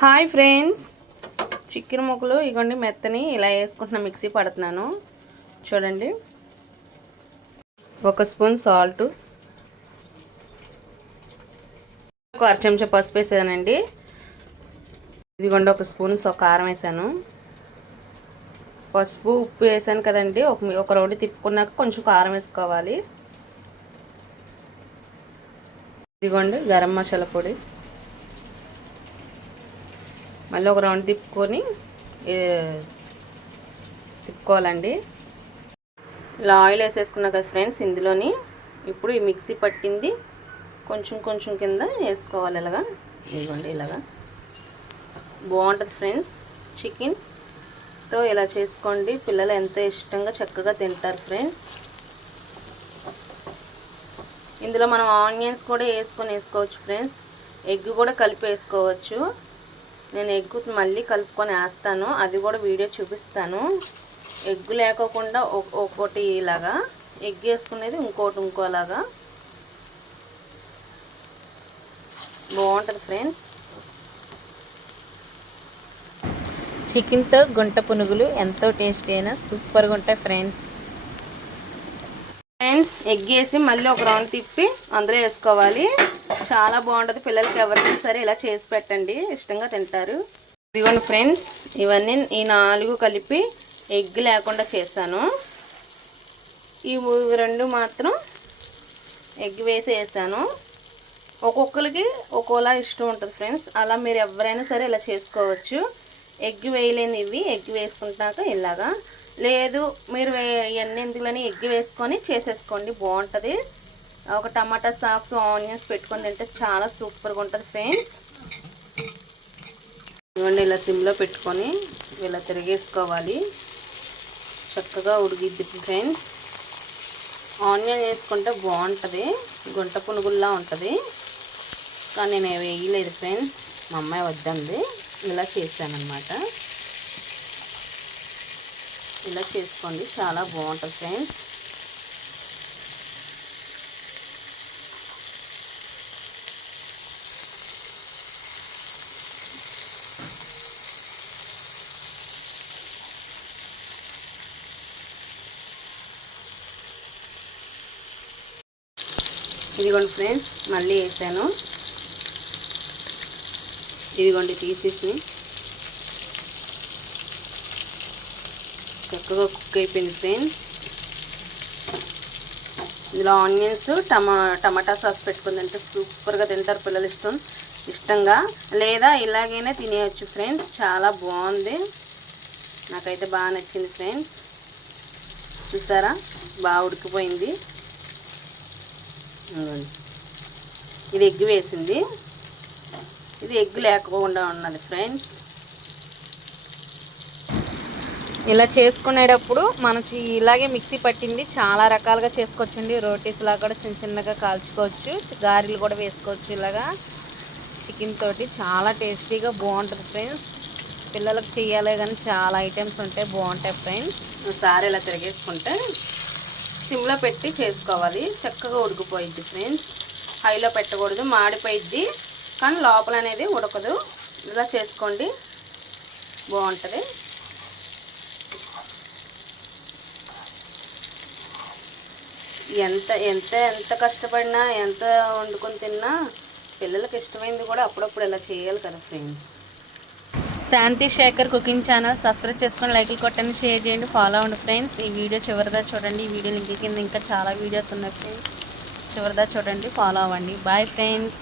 Hi friends. Chicken ముక్కలు ఇగోండి మెత్తని ఇలా వేసుకుంటున్న మిక్సీ పడుతున్నాను. చూడండి. ఒక స్పూన్ సాల్ట్. ఒక అర చెంచా పసుపు వేసానండి ఇదిగోండి ఒక స్పూన్ సో కారం వేసాను. పసుపు ఉప్పు వేసాను కదండి. ఒక ఒక రౌండ్ తిప్పుకున్నాక కొంచెం కారం వేసుకోవాలి. ఇదిగోండి గరం మసాలా పొడి. మళ్ళీ ఒక రౌండ్ తిప్పుకొని తిప్పుకోవాలండి. ఇలా ఆయిల్ వేసేసుకున్నా కదా ఫ్రెండ్స్ ఇందులోని ఇప్పుడు ఈ మిక్సీ పట్టింది. కొంచెం కొంచెం కింద వేసుకోవాలి ఇలాగా. ఇదిగోండి ఇలాగా. బాగుంటుంది ఫ్రెండ్స్ చికెన్తో ఇలా చేసుకోండి. పిల్లలు ఎంత ఇష్టంగా చక్కగా తింటారు ఫ్రెండ్స్. ఇందులో మనం ఆనియన్స్ కూడా వేసుకొని వేసుకోవచ్చు ఫ్రెండ్స్. ఎగ్ కూడా కలిపి వేసుకోవచ్చు. నేను ఎగ్గు మళ్ళీ కలుపుకొని వేస్తాను. అది కూడా వీడియో చూపిస్తాను. ఎగ్గు లేకోకుండా ఒక్కొక్కటి ఒక్కోటి ఇలాగా. ఎగ్ వేసుకునేది ఇంకోటి ఇంకోలాగా. బాగుంటుంది ఫ్రెండ్స్. చికెన్తో గుంట పునుగులు ఎంతో టేస్టీ అయినా సూపర్గా ఉంటాయి ఫ్రెండ్స్. ఫ్రెండ్స్ ఎగ్ వేసి మళ్ళీ ఒక రౌండ్ తిప్పి అందులో వేసుకోవాలి. చాలా బాగుంటుంది. పిల్లలకి ఎవరికైనా సరే ఇలా చేసి పెట్టండి. ఇష్టంగా తింటారు. ఇదిగోండి ఫ్రెండ్స్ ఇవన్నీ ఈ నాలుగు కలిపి ఎగ్ లేకుండా చేశాను. ఈ రెండు మాత్రం ఎగ్ వేసి వేసాను ఒక్కొక్కరికి ఒక్కోలా ఇష్టం ఉంటుంది ఫ్రెండ్స్. అలా మీరు ఎవరైనా సరే ఇలా చేసుకోవచ్చు. ఎగ్ వేయలేని ఇవి ఎగ్ వేసుకుంటాక ఇలాగా. లేదు మీరు వే- ఇవన్నీ ఎందుకులని ఎగ్ వేసుకొని చేసేసుకోండి. బాగుంటుంది. ఒక టమాటా సాక్స్ ఆనియన్స్ పెట్టుకొని తింటే చాలా సూపర్గా ఉంటుంది ఫ్రెండ్స్. ఇవ్వండి ఇలా సిమ్లో పెట్టుకొని ఇలా తిరిగేసుకోవాలి. చక్కగా ఉడికిద్ది ఫ్రెండ్స్. ఆనియన్ వేసుకుంటే బాగుంటుంది గుంట పునుగుల్లా ఉంటుంది. కానీ నేను వేయలేదు ఫ్రెండ్స్. మా అమ్మాయి వద్దంది. ఇలా చేశానమాట ఇలా చేసుకోండి చాలా బాగుంటుంది ఫ్రెండ్స్. ఇదిగోండి ఫ్రెండ్స్ మళ్ళీ వేసాను. ఇదిగోండి తీసేసి. చక్కగా కుక్ అయిపోయింది ఫ్రెండ్స్. ఇందులో ఆనియన్స్ టమా టమాటా సాస్ పెట్టుకుని తింటే సూపర్గా తింటారు పిల్లలు ఇష్టం ఇష్టంగా. లేదా ఇలాగైనా తినేయచ్చు ఫ్రెండ్స్ చాలా బాగుంది. నాకైతే బాగా నచ్చింది ఫ్రెండ్స్. చూసారా? బాగా ఉడికిపోయింది. ఇది ఎగ్ వేసింది. ఇది ఎగ్ లేకుండా ఉన్నది ఫ్రెండ్స్. ఇలా చేసుకునేటప్పుడు మనం చి- ఇలాగే మిక్సీ పట్టింది. చాలా రకాలుగా చేసుకోవచ్చండి. రోటీస్ లాగా కూడా చిన్న చిన్నగా కాల్చుకోవచ్చు. గారెలు కూడా వేసుకోవచ్చు ఇలాగా. చికెన్ తోటి చాలా టేస్టీగా బాగుంటుంది ఫ్రెండ్స్. పిల్లలకు చేయాలి కానీ చాలా ఐటమ్స్ ఉంటాయి బాగుంటాయి ఫ్రెండ్స్. ఒకసారి ఇలా తిరిగేసుకుంటే సిమ్లో పెట్టి చేసుకోవాలి. చక్కగా ఉడికిపోయిద్ది ఫ్రెండ్స్. హైలో పెట్టకూడదు మాడిపోయిద్ది. కానీ లోపల అనేది ఉడకదు. ఇలా చేసుకోండి. బాగుంటుంది. ఎంత ఎంత ఎంత కష్టపడినా ఎంత వండుకొని తిన్నా పిల్లలకి ఇష్టమైంది కూడా అప్పుడప్పుడు ఇలా చేయాలి కదా friends. Shanti Shekhar cooking channel subscribe చేసుకొని లైక్లు కొట్టండి షేర్ చేయండి ఫాలో అవ్వండి ఫ్రెండ్స్. ఈ వీడియో చివరిదా చూడండి. ఈ వీడియో లింక్ కింద ఇంకా చాలా వీడియోస్ ఉన్నాయి ఫ్రెండ్స్. చివరిదా చూడండి ఫాలో అవ్వండి. Bye friends